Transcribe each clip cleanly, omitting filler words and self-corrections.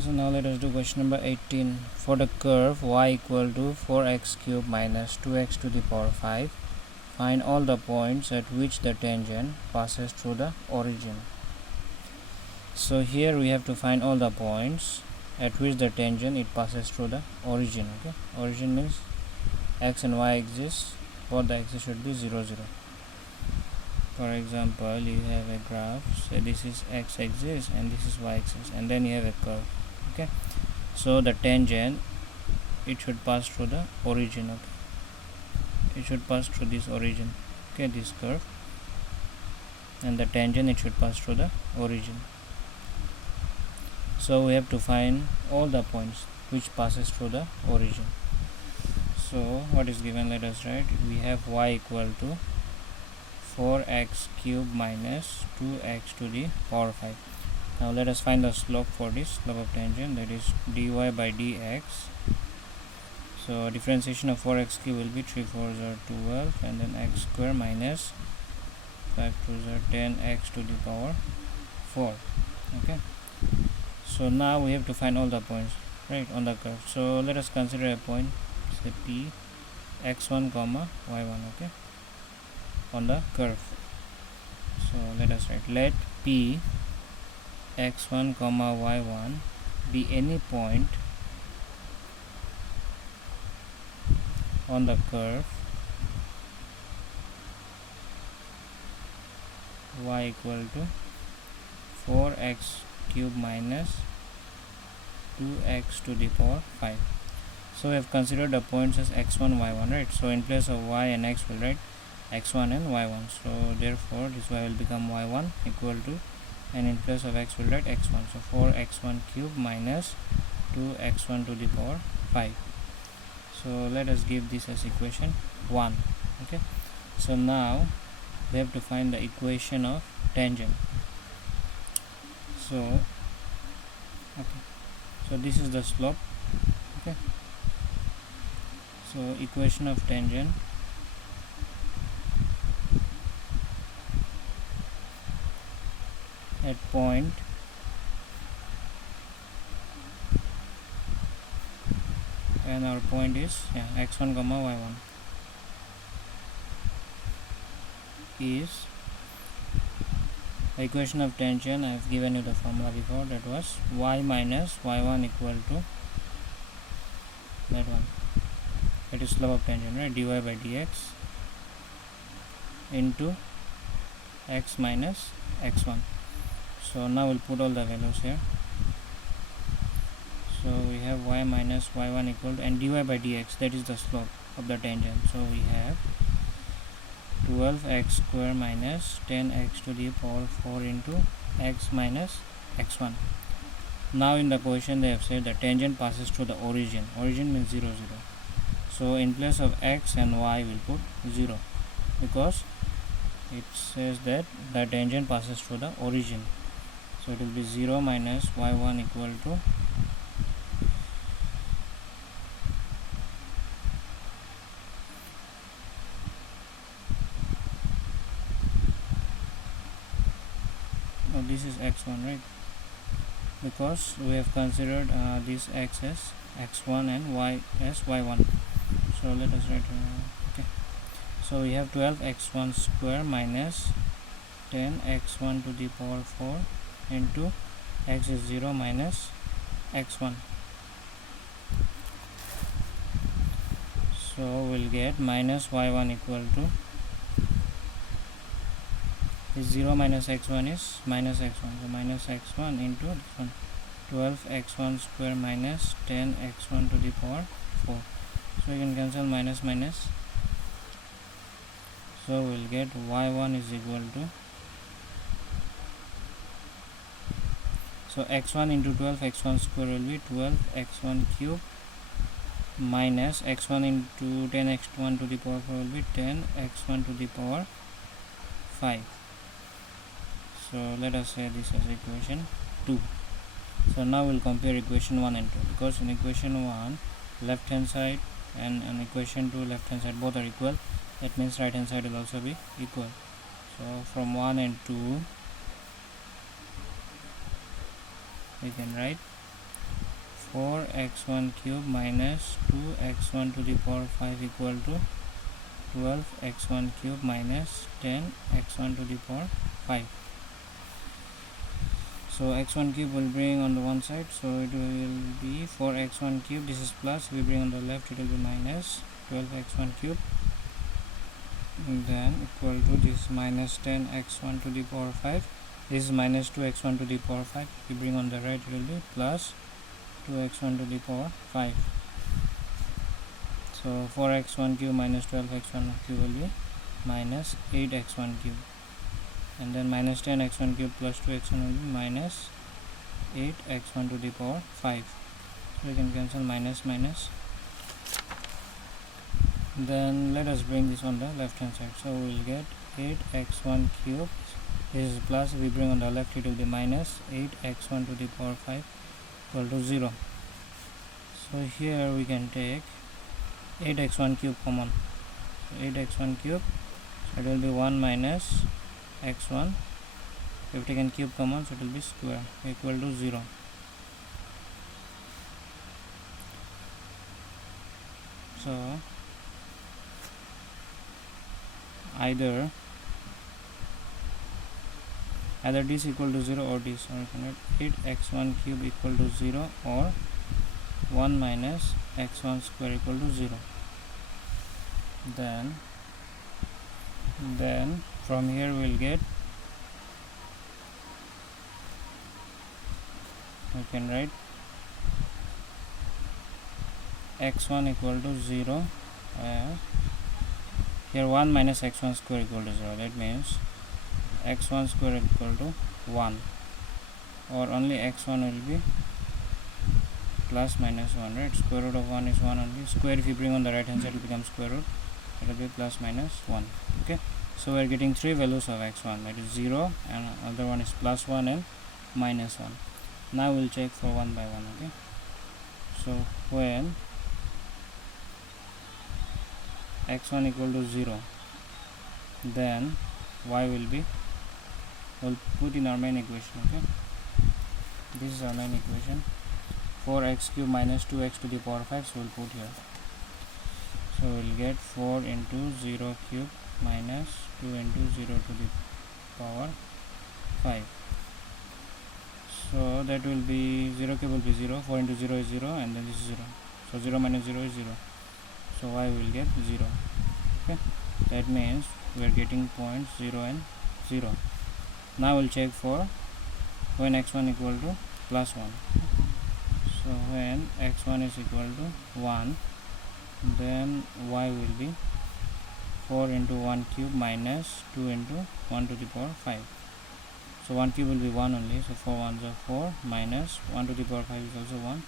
Okay, so now let us do question number 18. For the curve y equal to 4x cube minus 2x to the power 5, find all the points at which the tangent passes through the origin. So here we have to find all the points at which the tangent it passes through the origin. Okay, origin means x and y axis, both the axis should be 0 0. For example, you have a graph, say this is x axis and this is y axis, and then you have a curve. Okay, so the tangent it should pass through the origin. Okay, it should pass through this origin. Okay, this curve, and the tangent it should pass through the origin. So we have to find all the points which passes through the origin. So what is given, let us write. We have y equal to 4x cube minus 2x to the power 5. Now let us find the slope for this, slope of tangent, that is dy by dx. So differentiation of 4x cube will be 3 4s are 12, and then x square minus 5 2s are 10x to the power 4. Okay, so now we have to find all the points right on the curve. So let us consider a point, say p x1 comma y1. Okay, on the curve. So let us write, let p x1 comma y1 be any point on the curve y equal to 4x cube minus 2x to the power 5. So we have considered the points as x1 y1, right? So in place of y and x we'll write x1 and y1. So therefore this y will become y1 equal to, and in place of x we'll write x1. So 4x1 cube minus 2x1 to the power 5. So let us give this as equation 1. Okay, so now we have to find the equation of tangent. So okay, so this is the slope. Okay, so equation of tangent at point and our point is x1 comma y1 is the equation of tangent. I have given you the formula before, that was y minus y1 equal to that one, that is slope of tangent, right? Dy by dx into x minus x1. So now we'll put all the values here. So we have y minus y1 equal to, and dy by dx, that is the slope of the tangent. So we have 12x square minus 10x to the power 4 into x minus x1. Now in the question they have said the tangent passes through the origin. Origin means 0 0. So in place of x and y we'll put 0, because it says that the tangent passes through the origin. So it will be 0 minus y1 equal to this is x1, right? Because we have considered this x as x1 and y as y1. So let us write okay. So we have 12x1 square minus 10x1 to the power 4 into x is 0 minus x1. So we'll get minus y1 equal to, is 0 minus x1 is minus x1, so minus x1 into this one, 12x1 square minus 10x1 to the power 4. So you can cancel minus minus. So we'll get y1 is equal to, so x1 into 12x1 square will be 12x1 cube minus x1 into 10x1 to the power 4 will be 10x1 to the power 5. So let us say this as equation 2. So now we'll compare equation 1 and 2, because in equation 1 left hand side and in equation 2 left hand side both are equal. That means right hand side will also be equal. So from 1 and 2 we can write 4x1 cube minus 2x1 to the power 5 equal to 12x1 cube minus 10x1 to the power 5. So x1 cube will bring on the one side, so it will be 4x1 cube, this is plus, we bring on the left, it will be minus 12x1 cube, and then equal to this minus 10x1 to the power 5, this is minus 2x1 to the power 5, we bring on the right, it will be plus 2x1 to the power 5. So 4x1 cube minus 12x1 cube will be minus 8x1 cube, and then minus 10x1 cube plus 2x1 will be minus 8x1 to the power 5. So we can cancel minus minus. Then let us bring this on the left hand side, so we will get 8x1 cube, this is plus, we bring on the left, it will be minus 8x1 to the power 5 equal to 0. So here we can take 8x1 cube common, so 8x1 cube, so it will be 1 minus x1, if taken cube common, so it will be square equal to 0. So either this equal to 0 or this, or you can write 8x1 cube equal to 0 or 1 minus x1 square equal to 0. Then from here we will get, we can write x1 equal to 0, here 1 minus x1 square equal to 0, that means x1 square equal to 1, or only x1 will be plus minus 1, right? Square root of 1 is 1 only, square if you bring on the right hand side it becomes square root, it will be plus minus 1. Okay, so we are getting three values of x1, that is 0, and other one is plus 1 and minus 1. Now we will check for one by one. Okay, so when x1 equal to 0, then y will be, we'll put in our main equation. Okay, this is our main equation, 4x cube minus 2x to the power 5, so we'll put here, so we'll get 4 into 0 cube minus 2 into 0 to the power 5, so that will be 0 cube will be 0, 4 into 0 is 0, and then this is 0, so 0 minus 0 is 0, so y will get 0. Okay, that means we are getting points 0 and 0. Now we'll check for when x1 equal to plus 1. So when x1 is equal to 1, then y will be 4 into 1 cube minus 2 into 1 to the power 5. So 1 cube will be 1 only, so 4 ones are 4, minus 1 to the power 5 is also 1,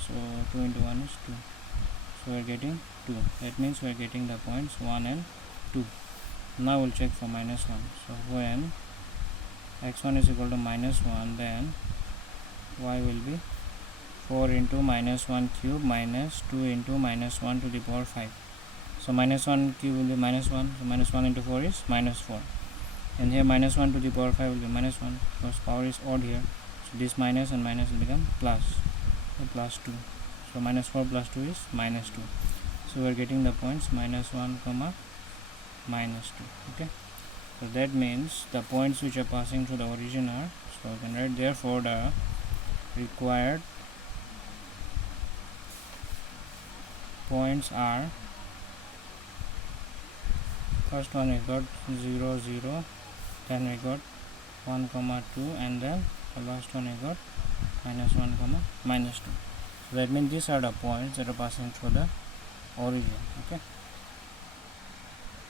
so 2 into 1 is 2, so we are getting 2. That means we are getting the points 1 and 2. Now we'll check for minus 1. So when x1 is equal to minus 1, then y will be 4 into minus 1 cube minus 2 into minus 1 to the power 5. So minus 1 cube will be minus 1, so minus 1 into 4 is minus 4, and here minus 1 to the power 5 will be minus 1, because power is odd here, so this minus and minus will become plus, so plus 2, so minus 4 plus 2 is minus 2, so we are getting the points minus 1 comma minus 2. Okay, so that means the points which are passing through the origin are, so we can write, therefore the required points are, first one we got 0 0, then we got 1 comma 2, and then the last one we got minus 1 comma minus 2. So that means these are the points that are passing through the origin. Okay.